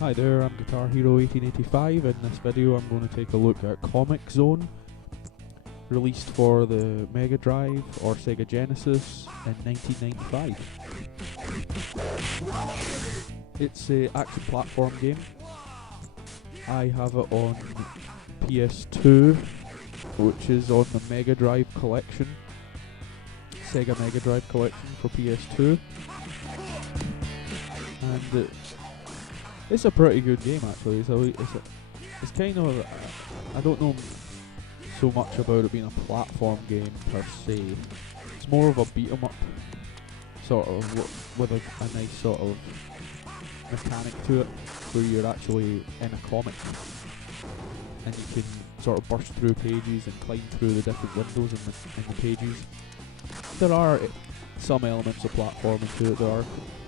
Hi there, I'm Guitar Hero 1885. In this video I'm going to take a look at Comix Zone, released for the Megadrive or Sega Genesis in 1995. It's an action platform game. I have it on PS2, which is on the Megadrive collection, Sega Megadrive collection for PS2. And it's a pretty good game actually. It's kind of, I don't know so much about it being a platform game per se. It's more of a beat 'em up, sort of, with a nice sort of mechanic to it, where you're actually in a comic and you can sort of burst through pages and climb through the different windows in the pages. There are some elements of platforming to it. There are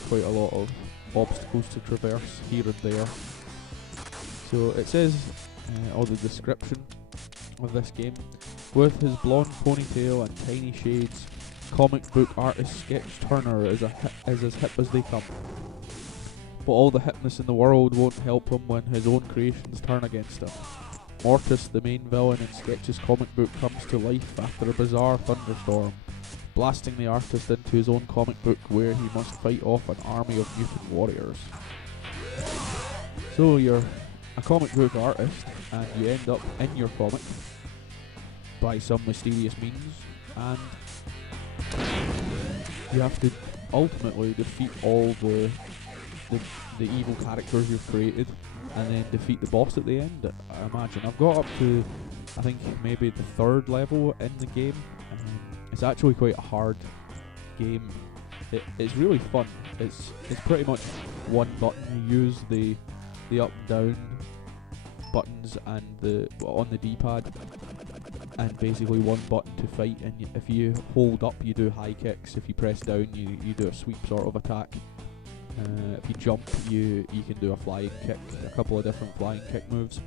quite a lot of obstacles to traverse here and there. So it says, or the description of this game: with his blonde ponytail and tiny shades, comic book artist Sketch Turner is as hip as they come. But all the hipness in the world won't help him when his own creations turn against him. Mortis, the main villain in Sketch's comic book, comes to life after a bizarre thunderstorm, blasting the artist into his own comic book, where he must fight off an army of mutant warriors. So you're a comic book artist and you end up in your comic by some mysterious means, and you have to ultimately defeat all the evil characters you've created, and then defeat the boss at the end. I imagine I've got up to, I think, maybe the third level in the game. It's actually quite a hard game. It's really fun. It's pretty much one button. You use the up and down buttons and on the D-pad, and basically one button to fight. And if you hold up, you do high kicks. If you press down, you do a sweep sort of attack. If you jump, you can do a flying kick, a couple of different flying kick moves.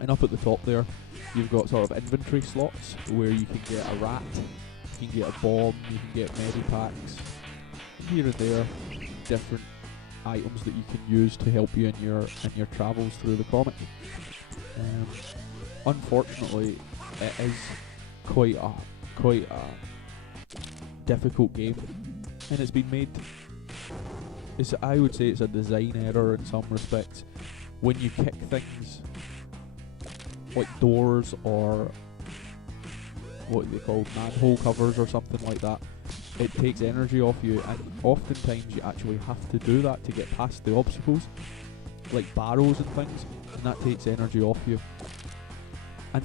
And up at the top there, you've got sort of inventory slots where you can get a rat, you can get a bomb, you can get medipacks, here and there, different items that you can use to help you in your travels through the comic. Unfortunately, it is quite a difficult game, and it's been made. I would say it's a design error in some respects. When you kick things like doors or what they call manhole covers or something like that, it takes energy off you, and oftentimes you actually have to do that to get past the obstacles, like barrows and things, and that takes energy off you. And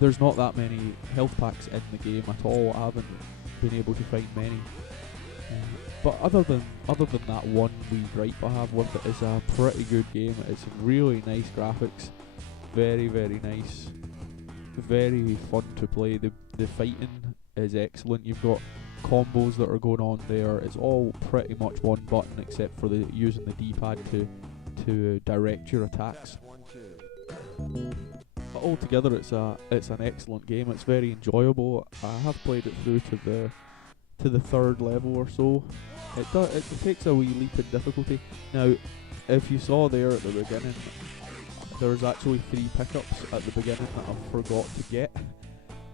there's not that many health packs in the game at all. I haven't been able to find many. But other than that one wee gripe I have with it, is a pretty good game. It's really nice graphics, very nice, very fun to play. The fighting is excellent. You've got combos that are going on there. It's all pretty much one button except for using the D-pad to direct your attacks. But altogether, it's an excellent game. It's very enjoyable. I have played it through to the third level or so. It takes a wee leap in difficulty. Now, if you saw there at the beginning, there's actually 3 pickups at the beginning that I forgot to get.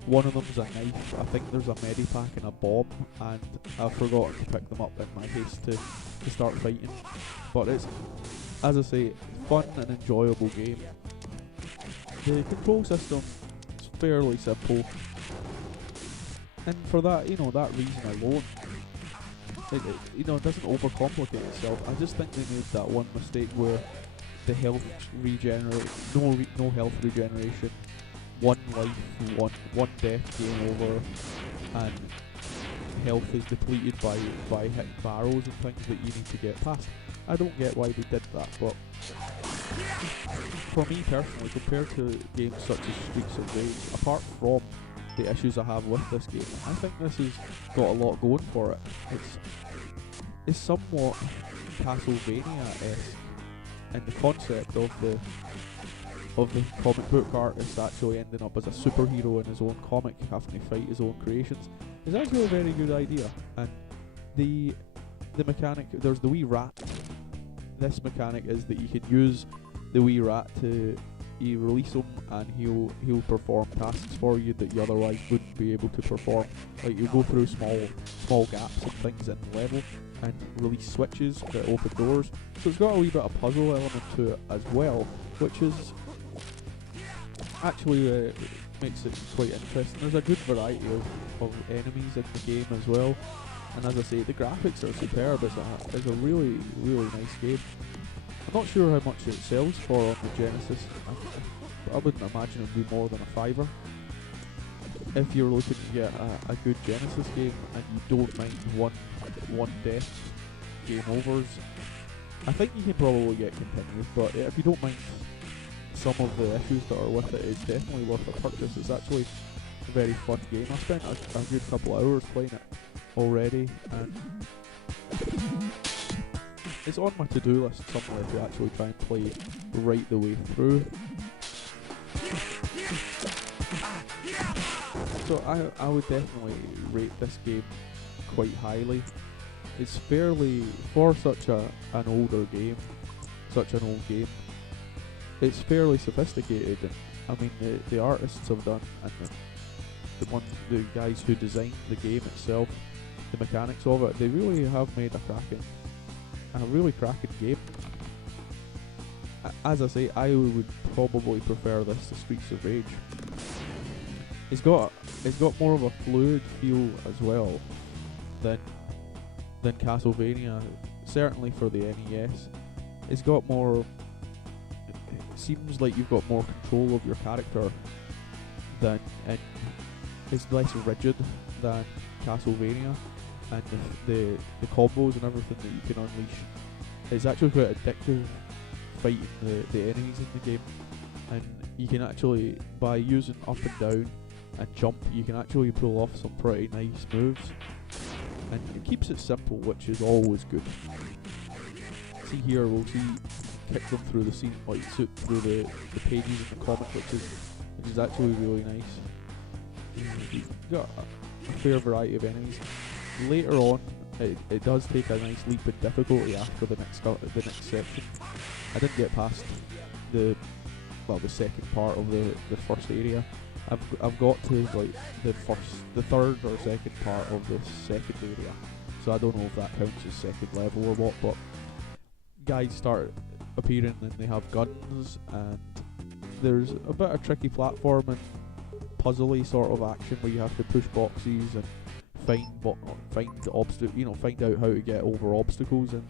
One of them's a knife, I think there's a medipack and a bomb, and I've forgotten to pick them up in my haste to start fighting. But it's, as I say, fun and enjoyable game. The control system is fairly simple, and for that, that reason alone, it doesn't overcomplicate itself. I just think they made that one mistake where the health regenerate, no health regeneration, one life, one death, game over, and health is depleted by hitting barrows and things that you need to get past. I don't get why they did that, but for me personally, compared to games such as Streets of Rage, apart from the issues I have with this game, I think this has got a lot going for it. It's somewhat Castlevania-esque in the concept of the comic book artist actually ending up as a superhero in his own comic, having to fight his own creations. It's actually a very good idea. And the mechanic, there's the wee rat this mechanic is that you can use the wee rat to you release him and he'll perform tasks for you that you otherwise wouldn't be able to perform. Like you go through small gaps and things in the level and release switches that open doors. So it's got a wee bit of puzzle element to it as well, which is actually makes it quite interesting. There's a good variety of enemies in the game as well, and as I say, the graphics are superb. It's a really nice game. I'm not sure how much it sells for on the Genesis. I wouldn't imagine it would be more than a £5. If you're looking to get a good Genesis game and you don't mind one death game overs, I think you can probably get continuous, but if you don't mind some of the issues that are with it, it's definitely worth a purchase. It's actually a very fun game. I spent a good couple of hours playing it already, and it's on my to-do list somewhere to actually try and play right the way through. So I would definitely rate this game quite highly. It's fairly, for such an old game, it's fairly sophisticated. I mean, the artists have done, and the guys who designed the game itself, the mechanics of it, they really have made a really cracking game. As I say, I would probably prefer this to Streets of Rage. It's got more of a fluid feel as well than Castlevania, certainly for the NES. It's got more. It seems like you've got more control of your character and it's less rigid than Castlevania, and the combos and everything that you can unleash. It's actually quite addictive fighting the enemies in the game, and you can actually, by using up and down and jump, you can actually pull off some pretty nice moves, and it keeps it simple, which is always good. See here, we'll kick them through the scene, like through the pages in the comic, which is actually really nice. You've got a fair variety of enemies. Later on, it does take a nice leap in difficulty after the next section. I didn't get past the second part of the first area. I've got to like the third or second part of the second area, so I don't know if that counts as second level or what, but guys start appearing and they have guns, and there's a bit of tricky platforming, puzzly sort of action where you have to push boxes and find out how to get over obstacles. And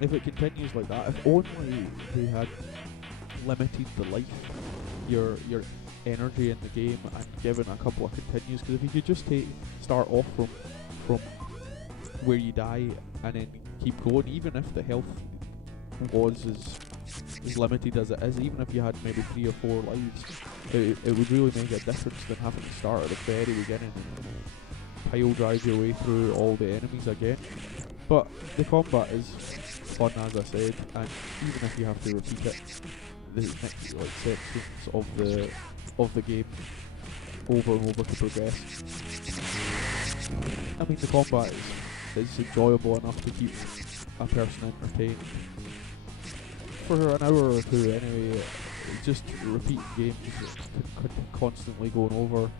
if it continues like that, if only they had limited the life, your energy in the game, and given a couple of continues, because if you could just start off from where you die and then keep going, even if the health was as limited as it is, even if you had maybe 3 or 4 lives, it would really make a difference than having to start at the very beginning and pile drive your way through all the enemies again. But the combat is fun, as I said, and even if you have to repeat it, the next sections of the game over and over to progress. I mean, the combat is enjoyable enough to keep a person entertained for an hour or two anyway. Just repeat games, constantly going over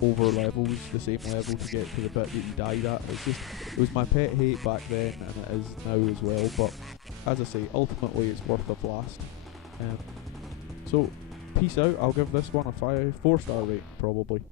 levels, the same level to get to the bit that you died at. It was my pet hate back then, and it is now as well, but as I say, ultimately it's worth the blast. So peace out. I'll give this one a 4-star rate probably.